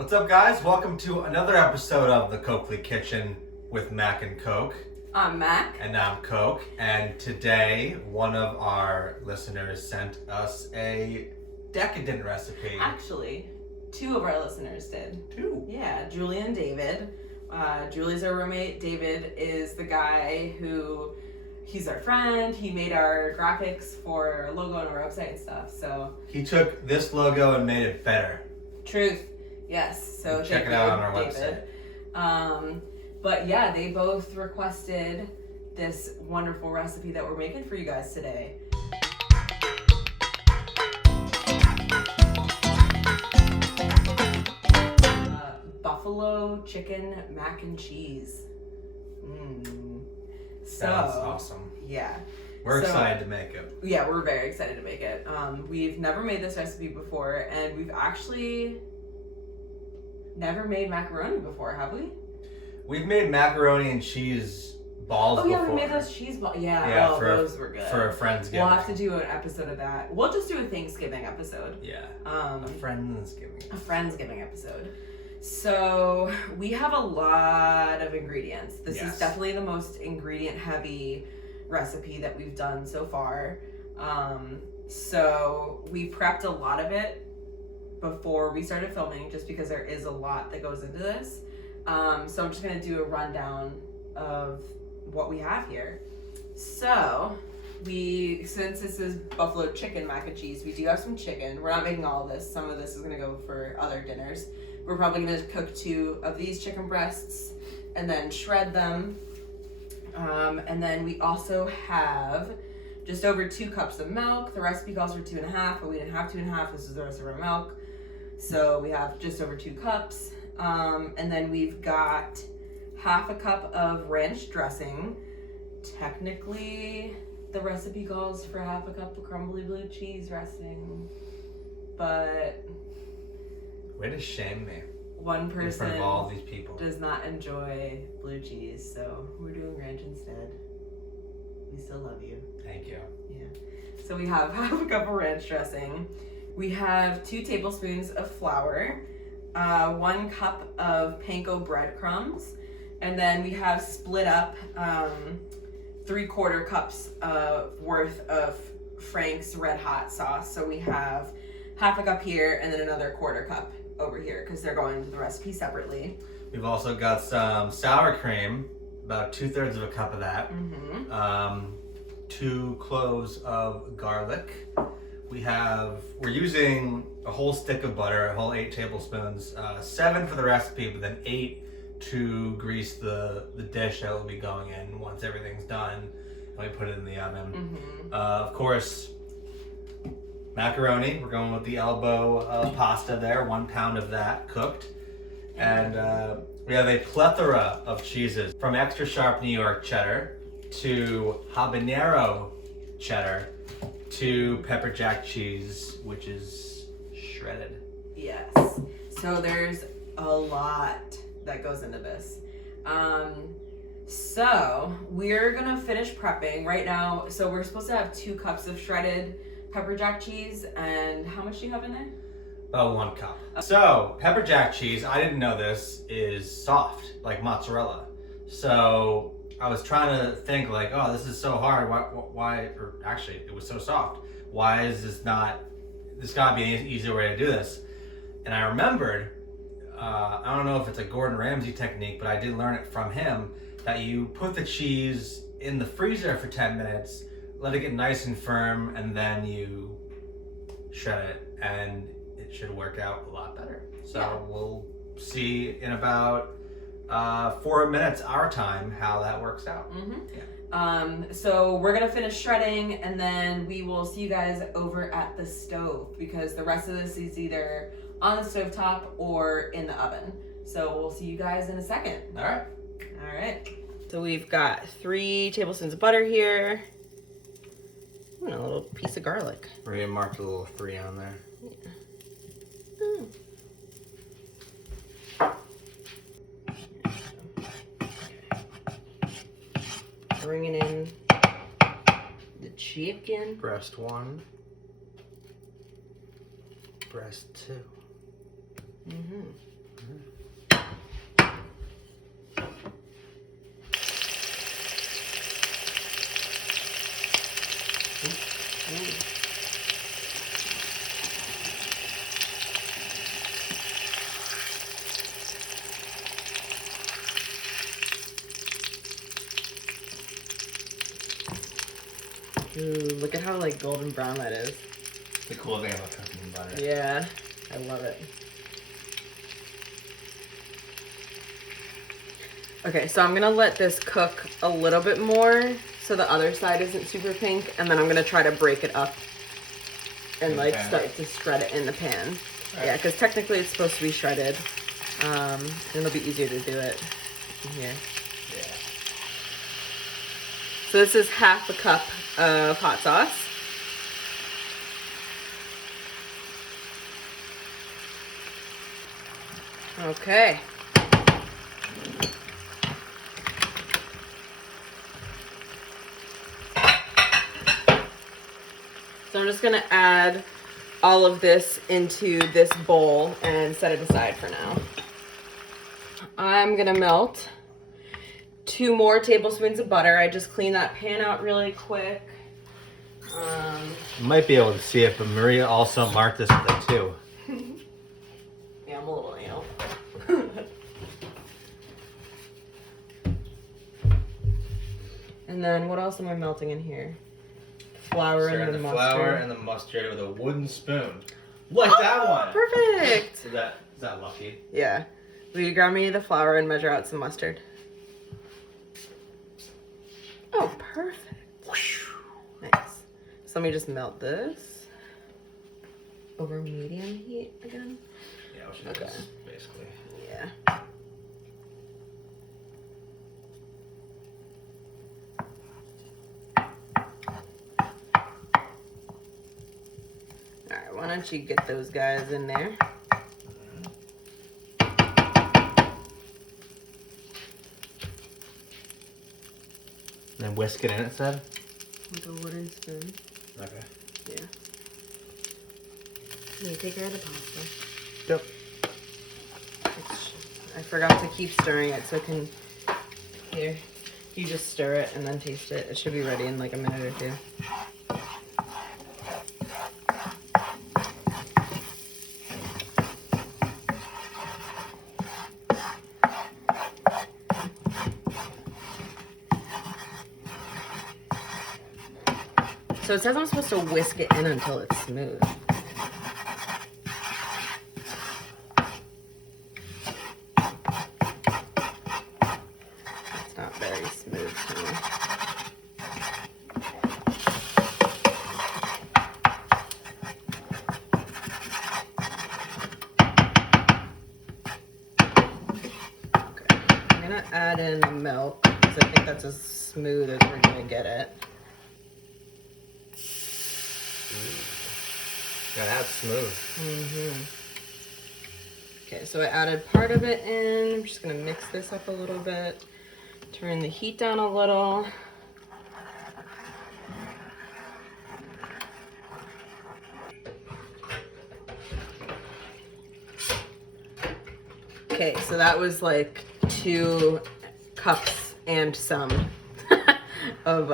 What's up, guys? Welcome to another episode of the Coakley Kitchen with Mac and Coke. I'm Mac. And I'm Coke. And today, one of our listeners sent us a decadent recipe. Actually, two of our listeners did. Two? Yeah, Julie and David. Julie's our roommate. David is the guy who, he's our friend. He made our graphics for our logo on our website and stuff. So he took this logo and made it better. Truth. Yes. So check it out on our website. But yeah, they both requested this wonderful recipe that we're making for you guys today. Buffalo chicken mac and cheese. Sounds awesome. Yeah. We're excited to make it. Yeah, we're very excited to make it. We've never made this recipe before, and we've actually never made macaroni before, have we? We've made macaroni and cheese balls before. Oh yeah, we made those cheese balls. Those were good. For a Friendsgiving. We'll have to do an episode of that. We'll just do a Thanksgiving episode. Yeah. A Friendsgiving. A Friendsgiving episode. So we have a lot of ingredients. This is definitely the most ingredient heavy recipe that we've done so far. So we prepped a lot of it before we started filming, just because there is a lot that goes into this. So I'm just gonna do a rundown of what we have here. So since this is buffalo chicken mac and cheese, we do have some chicken. We're not making all of this. Some of this is gonna go for other dinners. We're probably gonna cook 2 of these chicken breasts and then shred them. And then we also have just over 2 cups of milk. The recipe calls for 2.5, but we didn't have 2.5. This is the rest of our milk. So we have just over 2 cups. And then we've got half a cup of ranch dressing. Technically, the recipe calls for half a cup of crumbly blue cheese dressing, but way to shame me. One person in front of all these people does not enjoy blue cheese, so we're doing ranch instead. We still love you. Thank you. Yeah. So we have half a cup of ranch dressing. We have 2 tablespoons of flour, 1 cup of panko breadcrumbs, and then we have split up 3/4 cups worth of Frank's Red Hot sauce. So we have half a cup here and then another 1/4 cup over here because they're going into the recipe separately. We've also got some sour cream, about 2/3 of a cup of that. 2 cloves of garlic. We're using a whole stick of butter, a whole 8 tablespoons, 7 for the recipe, but then 8 to grease the dish that will be going in once everything's done and we put it in the oven. Of course, macaroni. We're going with the elbow pasta there, 1 pound of that cooked. And we have a plethora of cheeses, from extra sharp New York cheddar to habanero cheddar to pepper jack cheese, which is shredded. Yes. So there's a lot that goes into this. So we're gonna finish prepping right now. So we're supposed to have 2 cups of shredded pepper jack cheese, and how much do you have in there? About 1 cup. So pepper jack cheese, I didn't know this, is soft, like mozzarella. So I was trying to think like, oh, this is so hard. Why? Or actually, it was so soft. Why is this not? There's got to be an easier way to do this. And I remembered, I don't know if it's a Gordon Ramsay technique, but I did learn it from him, that you put the cheese in the freezer for 10 minutes, let it get nice and firm, and then you shred it, and it should work out a lot better. So we'll see in about 4 minutes our time how that works out. So we're gonna finish shredding, and then we will see you guys over at the stove, because the rest of this is either on the stovetop or in the oven. So we'll see you guys in a second. All right. So we've got 3 tablespoons of butter here, and a little piece of garlic. We're gonna mark a little 3 on there. Bringing in the chicken. Breast 1. Breast 2. Ooh, look at how like golden brown that is. The cool thing about cooking in butter. Yeah, I love it. Okay, so I'm gonna let this cook a little bit more so the other side isn't super pink, and then I'm gonna try to break it up and like start to shred it in the pan. Right. Yeah, because technically it's supposed to be shredded. And it'll be easier to do it in here. Yeah. So this is half a cup of hot sauce. Okay. So I'm just gonna add all of this into this bowl and set it aside for now. I'm gonna melt 2 more tablespoons of butter. I just cleaned that pan out really quick. You might be able to see it, but Maria also marked this with a 2. Yeah, I'm a little anal. And then what else am I melting in here? Flour and the mustard. Flour and the mustard with a wooden spoon. Like that one. Perfect. Is that lucky? Yeah. Will you grab me the flour and measure out some mustard? Oh, perfect. Nice. So let me just melt this over medium heat again. Yeah, which is this, basically. Yeah. Alright, why don't you get those guys in there? And then whisk it in, it said? With a wooden spoon. Okay. Yeah. Can you take care of the pasta? Yep. I forgot to keep stirring it, so it can... Here. You just stir it and then taste it. It should be ready in like a minute or 2. So it says I'm supposed to whisk it in until it's smooth. It's not very smooth to me. Okay, I'm gonna add in the milk because I think that's as smooth as we're gonna get it. Yeah, that's smooth. Mm-hmm. Okay, so I added part of it in. I'm just gonna mix this up a little bit. Turn the heat down a little. Okay, so that was like 2 cups and some of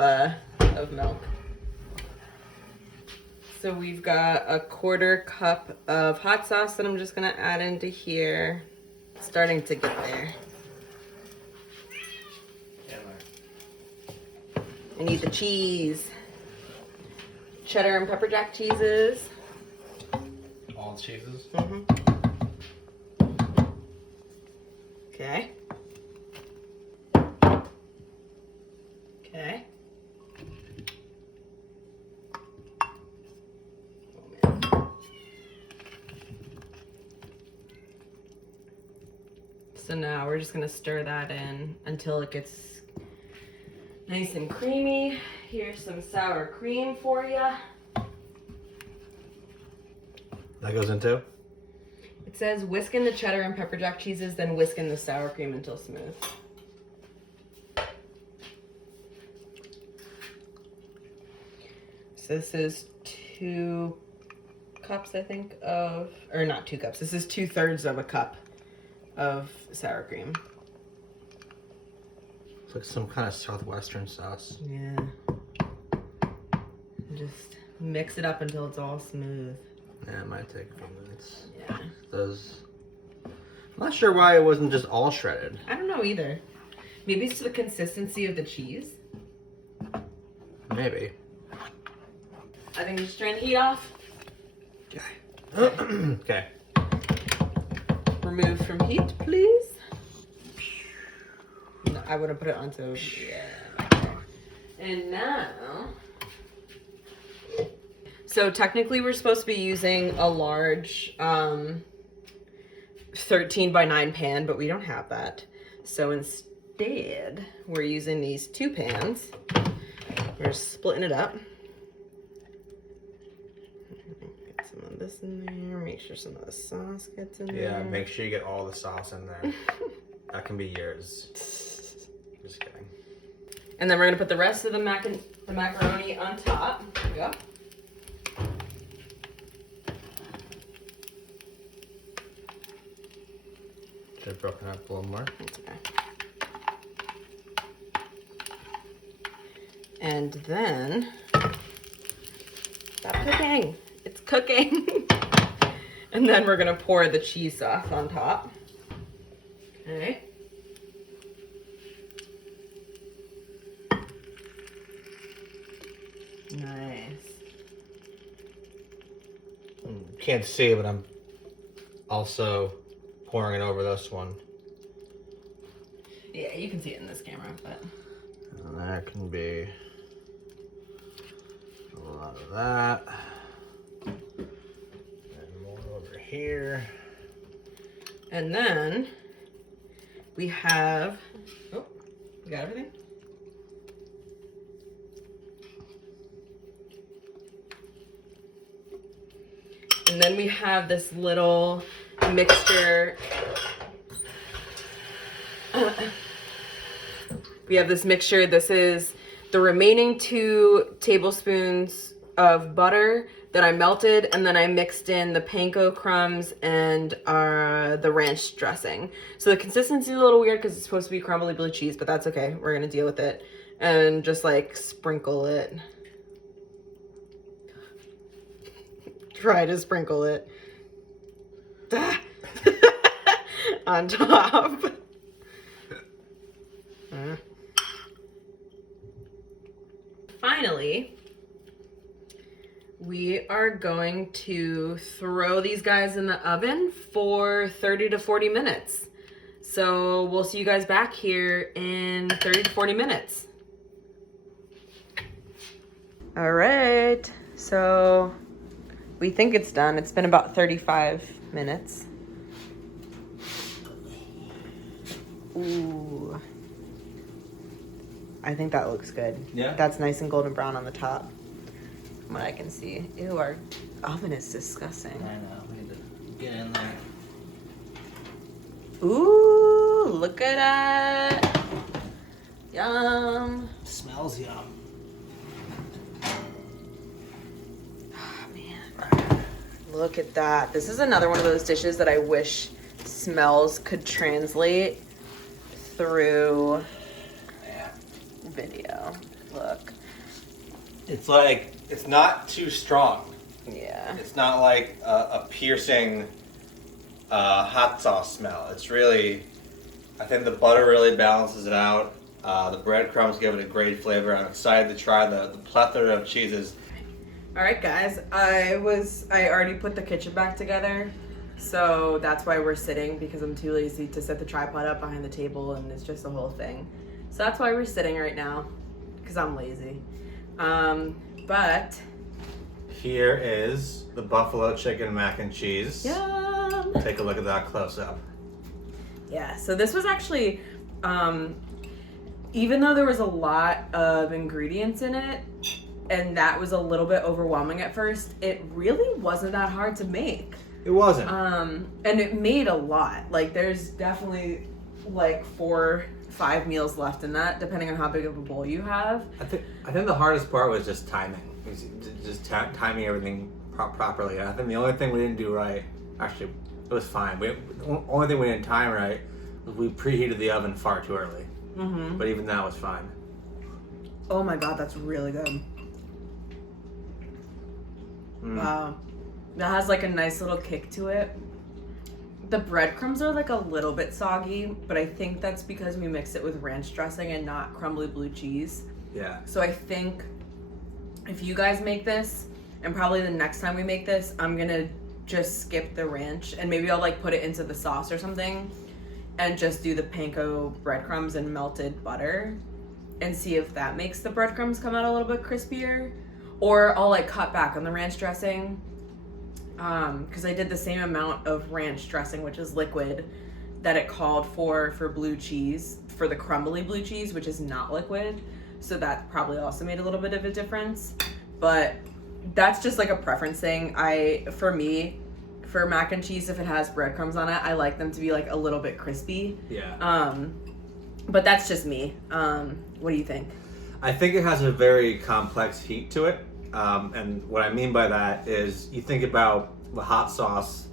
milk. So we've got a 1/4 cup of hot sauce that I'm just gonna add into here. It's starting to get there. I need the cheese. Cheddar and pepper jack cheeses. All the cheeses? Mm-hmm. Okay. Okay. So now we're just gonna stir that in until it gets nice and creamy. Here's some sour cream for you. That goes into? It says whisk in the cheddar and pepper jack cheeses, then whisk in the sour cream until smooth. So this is 2 cups, I think, of, or not 2 cups. This is 2/3 of a cup of sour cream. It's like some kind of southwestern sauce. Yeah. Just mix it up until it's all smooth. Yeah, it might take a few minutes. Yeah. I'm not sure why it wasn't just all shredded. I don't know either. Maybe it's the consistency of the cheese. Maybe. I think just turn the heat off. Okay. Remove from heat, please. No, I would have put it onto. Yeah. And now. So technically, we're supposed to be using a large 13 by 9 pan, but we don't have that. So instead, we're using these 2 pans. We're splitting it up. Get some of this in there. Make sure some of the sauce gets in there. Yeah, make sure you get all the sauce in there. That can be yours. Just kidding. And then we're gonna put the rest of the macaroni on top. There we go. Should have broken up a little more. That's okay. And then, stop cooking. It's cooking. And then we're gonna pour the cheese sauce on top. Okay. Nice. Can't see, but I'm also pouring it over this one. Yeah, you can see it in this camera, but. And that can be a lot of that. And more over here. And then we have, oh, we got everything? And then we have this little mixture. We have this mixture. This is the remaining 2 tablespoons of butter that I melted, and then I mixed in the panko crumbs and the ranch dressing. So the consistency is a little weird because it's supposed to be crumbly blue cheese, but that's okay. We're gonna deal with it. And just like sprinkle it. Try to sprinkle it on top. Finally, we are going to throw these guys in the oven for 30 to 40 minutes. So we'll see you guys back here in 30 to 40 minutes. All right, so we think it's done. It's been about 35 minutes. Ooh. I think that looks good. Yeah? That's nice and golden brown on the top. From what I can see. Ew, our oven is disgusting. I know. We need to get in there. Ooh, look at that. Yum. Smells yum. Oh, man. Look at that. This is another one of those dishes that I wish smells could translate through video. Look. It's like, it's not too strong. Yeah. It's not like a piercing hot sauce smell. It's really, I think the butter really balances it out. The breadcrumbs give it a great flavor. I'm excited to try the plethora of cheeses. All right, guys. I already put the kitchen back together, so that's why we're sitting, because I'm too lazy to set the tripod up behind the table, and it's just a whole thing. So that's why we're sitting right now, because I'm lazy. But here is the buffalo chicken mac and cheese. yum. Take a look at that close up. Yeah. So this was actually, even though there was a lot of ingredients in it, and that was a little bit overwhelming at first, it really wasn't that hard to make. It wasn't. And it made a lot. Like, there's definitely like 4-5 meals left in that, depending on how big of a bowl you have. I think the hardest part was just timing. Just timing everything properly. I think the only thing we didn't do right, actually, It was fine. The only thing we didn't time right was we preheated the oven far too early. Mm-hmm. But even that was fine. Oh my god, that's really good. Wow. That has like a nice little kick to it. The breadcrumbs are like a little bit soggy, but I think that's because we mixed it with ranch dressing and not crumbly blue cheese. Yeah. So I think if you guys make this, and probably the next time we make this, I'm gonna just skip the ranch and maybe I'll like put it into the sauce or something and just do the panko breadcrumbs and melted butter and see if that makes the breadcrumbs come out a little bit crispier. Or I'll like cut back on the ranch dressing because I did the same amount of ranch dressing, which is liquid, that it called for blue cheese, for the crumbly blue cheese, which is not liquid. So that probably also made a little bit of a difference. But that's just like a preference thing. For me, for mac and cheese, if it has breadcrumbs on it, I like them to be like a little bit crispy. Yeah. But that's just me. What do you think? I think it has a very complex heat to it. And what I mean by that is you think about the hot sauce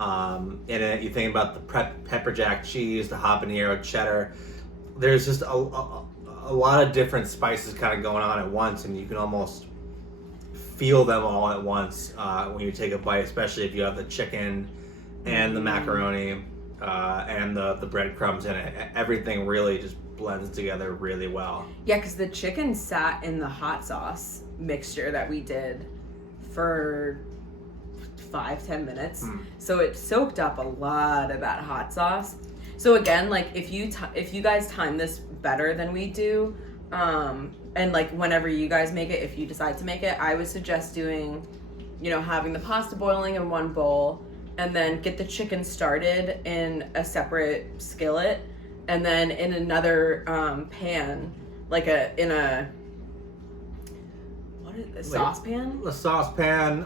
in it, you think about the pepper jack cheese, the habanero cheddar. There's just a lot of different spices kind of going on at once, and you can almost feel them all at once when you take a bite, especially if you have the chicken and the macaroni and the breadcrumbs in it. Everything really just blends together really well. Yeah, because the chicken sat in the hot sauce mixture that we did for 5-10 minutes. So it soaked up a lot of that hot sauce. So again, like if you guys time this better than we do, and like whenever you guys make it, if you decide to make it, I would suggest doing, having the pasta boiling in one bowl and then get the chicken started in a separate skillet, and then in another pan, like saucepan? A saucepan.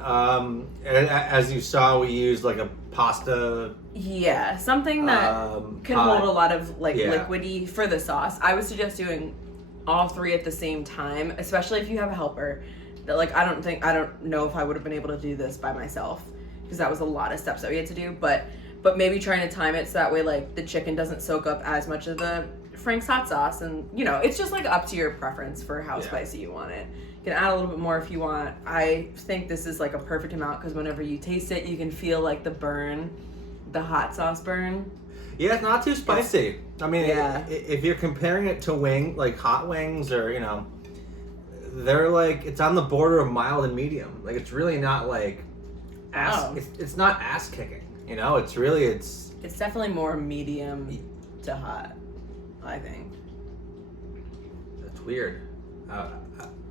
As you saw, we used like a pasta. Yeah, something that can hold a lot of liquidy for the sauce. I would suggest doing all three at the same time, especially if you have a helper. That I don't know if I would have been able to do this by myself because that was a lot of steps that we had to do. But maybe trying to time it so that way the chicken doesn't soak up as much of the Frank's hot sauce, and it's just up to your preference for how spicy you want it. You can add a little bit more if you want. I think this is a perfect amount because whenever you taste it, you can feel the hot sauce burn. Yeah, it's not too spicy. I mean, if you're comparing it to hot wings or they're it's on the border of mild and medium. It's really not ass. It's not ass kicking. It's definitely more medium to hot, I think. That's weird.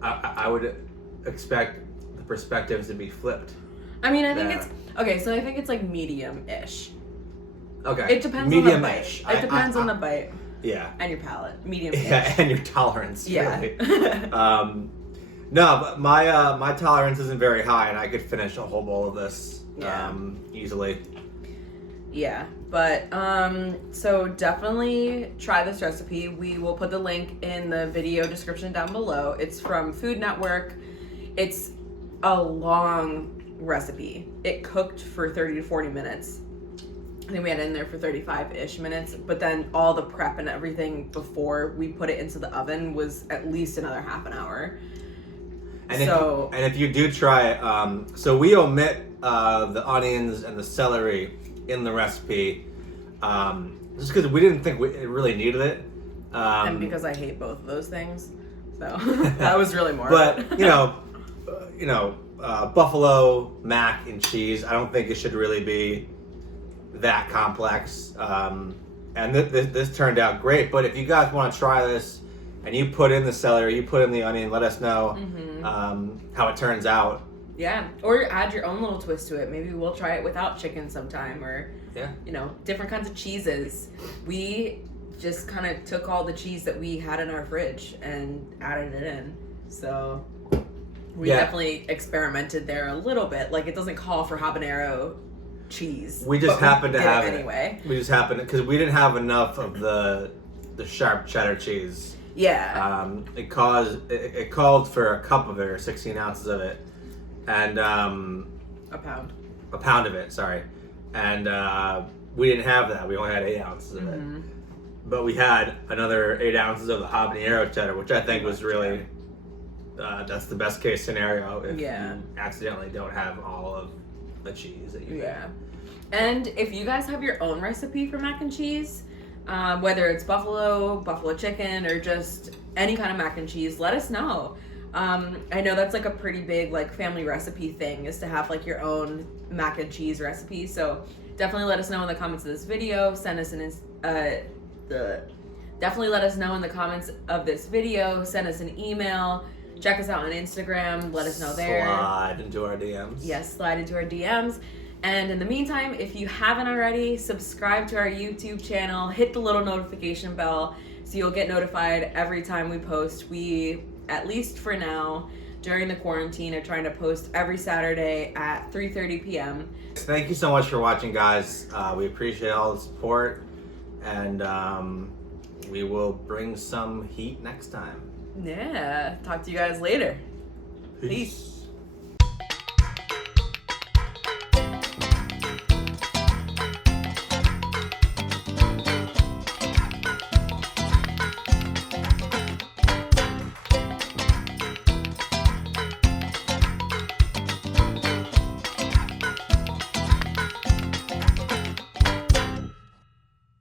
I would expect the perspectives to be flipped. I mean, I think it's medium-ish. Okay. It depends on the bite. It depends on the bite. Yeah. And your palate. Medium-ish. Yeah, and your tolerance. Yeah. Really. No, but my tolerance isn't very high, and I could finish a whole bowl of this easily. Yeah, but so definitely try this recipe. We will put the link in the video description down below. It's from Food Network. It's a long recipe. It cooked for 30 to 40 minutes. I think we had it in there for 35-ish minutes, but then all the prep and everything before we put it into the oven was at least another half an hour. And if you do try it, so we omit the onions and the celery in the recipe, just because we didn't think it really needed it. And because I hate both of those things, so that was really more. But buffalo mac and cheese, I don't think it should really be that complex. And this turned out great. But if you guys want to try this, and you put in the celery, you put in the onion, let us know how it turns out. Yeah, or add your own little twist to it. Maybe we'll try it without chicken sometime, or different kinds of cheeses. We just kind of took all the cheese that we had in our fridge and added it in. So we definitely experimented there a little bit. It doesn't call for habanero cheese. We just happened to have it anyway. We just happened because we didn't have enough of the sharp cheddar cheese. Yeah. It called for a cup of it, or 16 ounces of it, and a pound of it. Sorry, and we didn't have that. We only had 8 ounces of it. But we had another 8 ounces of the habanero cheddar, which I think was really, that's the best case scenario if you accidentally don't have all of the cheese that you have. And if you guys have your own recipe for mac and cheese, whether it's buffalo chicken, or just any kind of mac and cheese, let us know. I know that's like a pretty big like family recipe thing, is to have like your own mac and cheese recipe. So definitely let us know in the comments of this video. Send us definitely let us know in the comments of this video. Send us an email. Check us out on Instagram. Let us know there. Slide into our DMs. Yes, slide into our DMs. And in the meantime, if you haven't already, subscribe to our YouTube channel. Hit the little notification bell so you'll get notified every time we post. We, at least for now, during the quarantine, are trying to post every Saturday at 3:30 p.m. Thank you so much for watching, guys. We appreciate all the support, and we will bring some heat next time. Yeah, talk to you guys later. Peace.